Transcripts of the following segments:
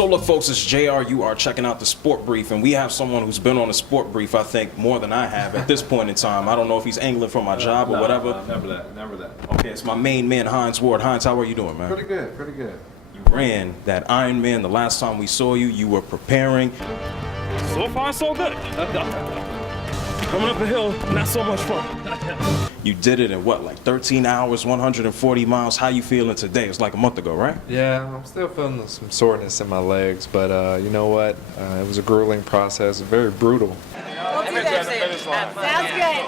So look, folks, it's JR. You are checking out the Sport Brief, and we have someone who's been on the Sport Brief, I think, more than I have at this point in time. I don't know if he's angling for my job or whatever. Never that. Okay, it's my main man, Hines Ward. Hines, how are you doing, man? Pretty good. You ran that Ironman the last time we saw you. You were preparing. So far, so good. Coming up a hill, not so much fun. You did it in what, like 13 hours, 140 miles. How you feeling today? It's like a month ago, right? Yeah, I'm still feeling some soreness in my legs, but you know what? It was a grueling process, very brutal. We'll do that soon. Sounds good.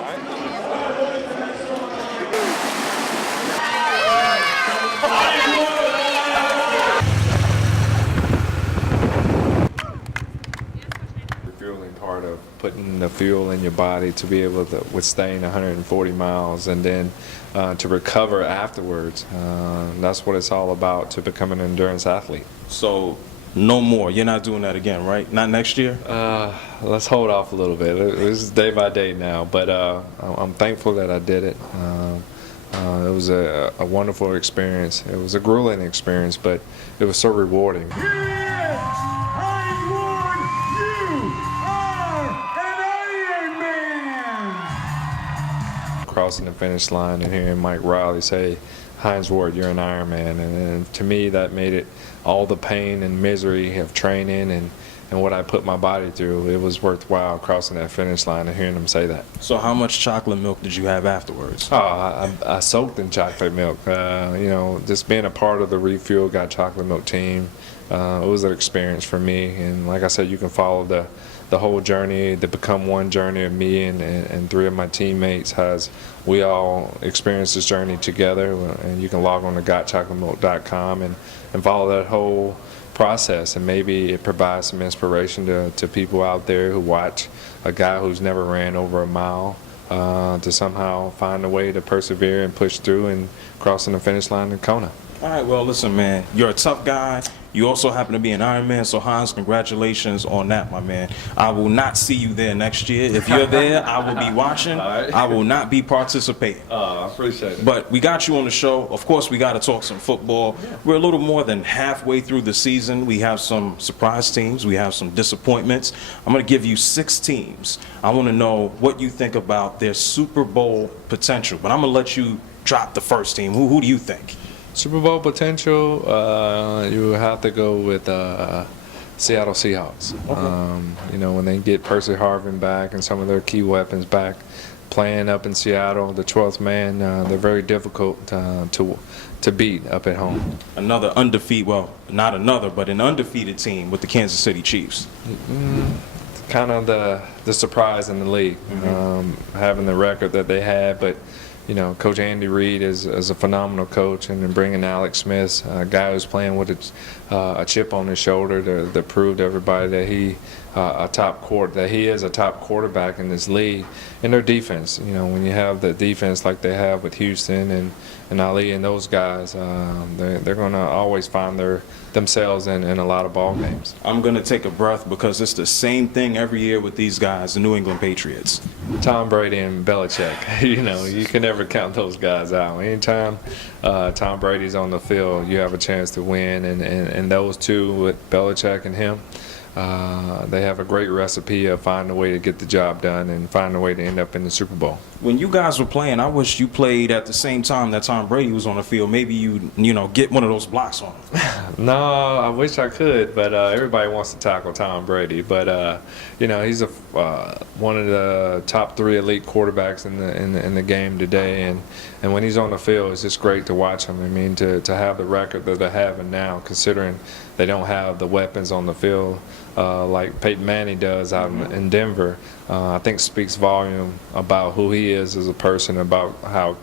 Refueling part of putting the fuel in your body to be able to withstand 140 miles and then to recover afterwards. That's what it's all about, to become an endurance athlete. So no more. You're not doing that again, right? Not next year? Let's hold off a little bit. This is day by day now, but I'm thankful that I did it. It was a wonderful experience. It was a grueling experience, but it was so rewarding. Crossing the finish line and hearing Mike Riley say, "Hines Ward, you're an Ironman," and to me that made it all the pain and misery of training and what I put my body through. It was worthwhile crossing that finish line and hearing him say that. So how much chocolate milk did you have afterwards? Oh, I soaked in chocolate milk. You know, just being a part of the Refuel Got Chocolate Milk team, it was an experience for me. And like I said, you can follow the whole journey, the Become One journey of me and three of my teammates as we all experience this journey together. And you can log on to gotchocolatemilk.com and follow that whole process, and maybe it provides some inspiration to people out there who watch a guy who's never ran over a mile to somehow find a way to persevere and push through and crossing the finish line in Kona. All right, well, listen, man, you're a tough guy. You also happen to be an Ironman, so Hines, congratulations on that, my man. I will not see you there next year. If you're there, I will be watching. Right. I will not be participating. I appreciate it. But we got you on the show. Of course, we got to talk some football. Yeah. We're a little more than halfway through the season. We have some surprise teams. We have some disappointments. I'm going to give you 6 teams. I want to know what you think about their Super Bowl potential. But I'm going to let you drop the first team. Who do you think? Super Bowl potential, you have to go with Seattle Seahawks. Okay. You know, when they get Percy Harvin back and some of their key weapons back, playing up in Seattle, the 12th man, they're very difficult to beat up at home. Another undefeated, well, not another, but an undefeated team with the Kansas City Chiefs. Kind of the surprise in the league, having the record that they had, but you know, Coach Andy Reid is a phenomenal coach, and then bringing Alex Smith, a guy who's playing with a chip on his shoulder to prove to everybody that he is a top quarterback in this league. And their defense, you know, when you have the defense like they have with Houston and Ali and those guys, they're going to always find themselves in a lot of ball games. I'm going to take a breath because it's the same thing every year with these guys, the New England Patriots. Tom Brady and Belichick, you know, you can never count those guys out. Anytime Tom Brady's on the field, you have a chance to win, and those two with Belichick and him, they have a great recipe of finding a way to get the job done and find a way to end up in the Super Bowl. When you guys were playing, I wish you played at the same time that Tom Brady was on the field. Maybe you know, get one of those blocks on him. No, I wish I could, but everybody wants to tackle Tom Brady. But you know, he's one of the top 3 elite quarterbacks in the game today, and when he's on the field, it's just great to watch him. I mean, to have the record that they're having now, considering they don't have the weapons on the field like Peyton Manning does out in Denver, I think speaks volume about who he is as a person, about how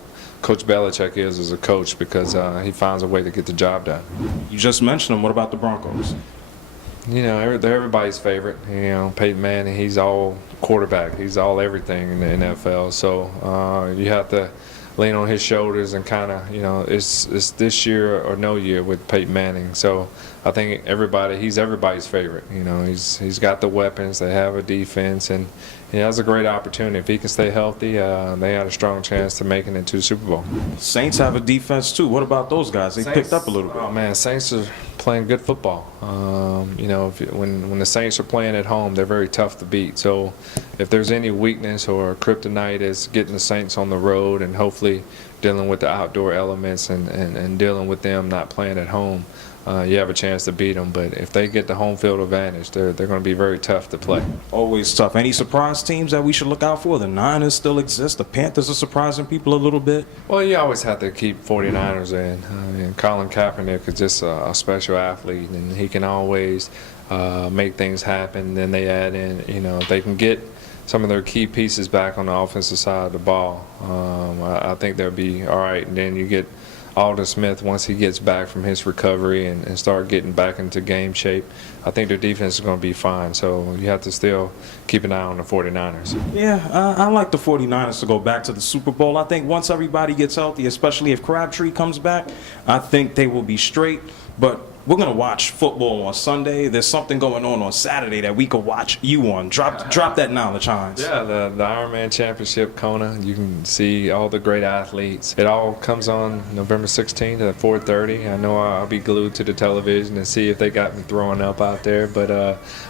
Coach Belichick is as a coach, because he finds a way to get the job done. You just mentioned him. What about the Broncos? You know, they're everybody's favorite. You know, Peyton Manning, he's all quarterback. He's all everything in the NFL. So you have to lean on his shoulders and kind of, you know, it's this year or no year with Peyton Manning. So I think he's everybody's favorite. You know, he's got the weapons. They have a defense, and he has a great opportunity. If he can stay healthy, they had a strong chance to making it to the Super Bowl. Saints have a defense too. What about those guys? They picked up a little bit. Oh man, Saints are playing good football. You know, when the Saints are playing at home, they're very tough to beat. So if there's any weakness or kryptonite, is getting the Saints on the road and hopefully dealing with the outdoor elements and dealing with them not playing at home. You have a chance to beat them, but if they get the home field advantage, they're going to be very tough to play. Always tough. Any surprise teams that we should look out for? The Niners still exist. The Panthers are surprising people a little bit. Well, you always have to keep 49ers in. I mean, Colin Kaepernick is just a special athlete, and he can always make things happen. Then they add in, you know, they can get some of their key pieces back on the offensive side of the ball. I think they'll be all right. And then you get Aldon Smith, once he gets back from his recovery and start getting back into game shape, I think their defense is going to be fine. So you have to still keep an eye on the 49ers. Yeah, I like the 49ers to go back to the Super Bowl. I think once everybody gets healthy, especially if Crabtree comes back, I think they will be straight. But we're going to watch football on Sunday. There's something going on Saturday that we could watch you on. Drop that knowledge, Hines. Yeah, the Ironman Championship, Kona. You can see all the great athletes. It all comes on November 16th at 4:30. I know I'll be glued to the television and see if they got me throwing up out there. But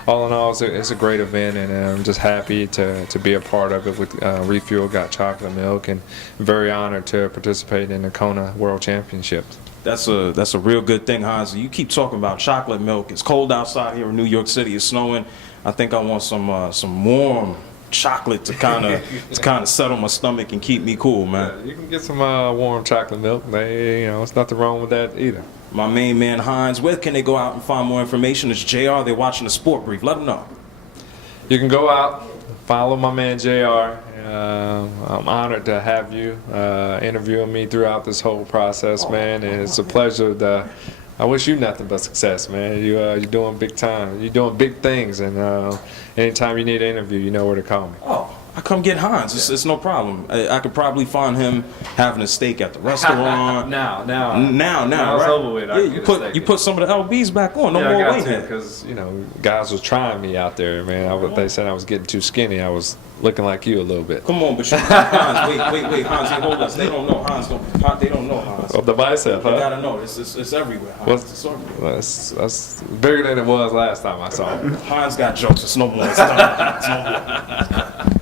all in all, it's a great event, and I'm just happy to be a part of it with Refuel Got Chocolate Milk, and very honored to participate in the Kona World Championships. That's a real good thing, Hines. You keep talking about chocolate milk. It's cold outside here in New York City. It's snowing. I think I want some warm chocolate to kind of settle my stomach and keep me cool, man. Yeah, you can get some warm chocolate milk. It's nothing wrong with that either. My main man, Hines, where can they go out and find more information? It's JR. They're watching the Sport Brief. Let them know. You can go out, follow my man JR. I'm honored to have you interviewing me throughout this whole process, man. And it's a pleasure. I wish you nothing but success, man. You're doing big time. You're doing big things, and anytime you need an interview, you know where to call me. Oh, I come get Hines. It's no problem. I could probably find him having a steak at the restaurant. Now, right? It's over with. Yeah, you put some of the LBs back on. No more weight here. Because guys was trying me out there, man. They said I was getting too skinny. I was looking like you a little bit. Come on, but Hines, wait, Hines, hold us. They don't know Hines. They don't know Hines. Of the bicep, huh? You gotta know. It's everywhere, Hines. It's everywhere. That's bigger than it was last time I saw it. Hines got jokes. It's no more. It's no more.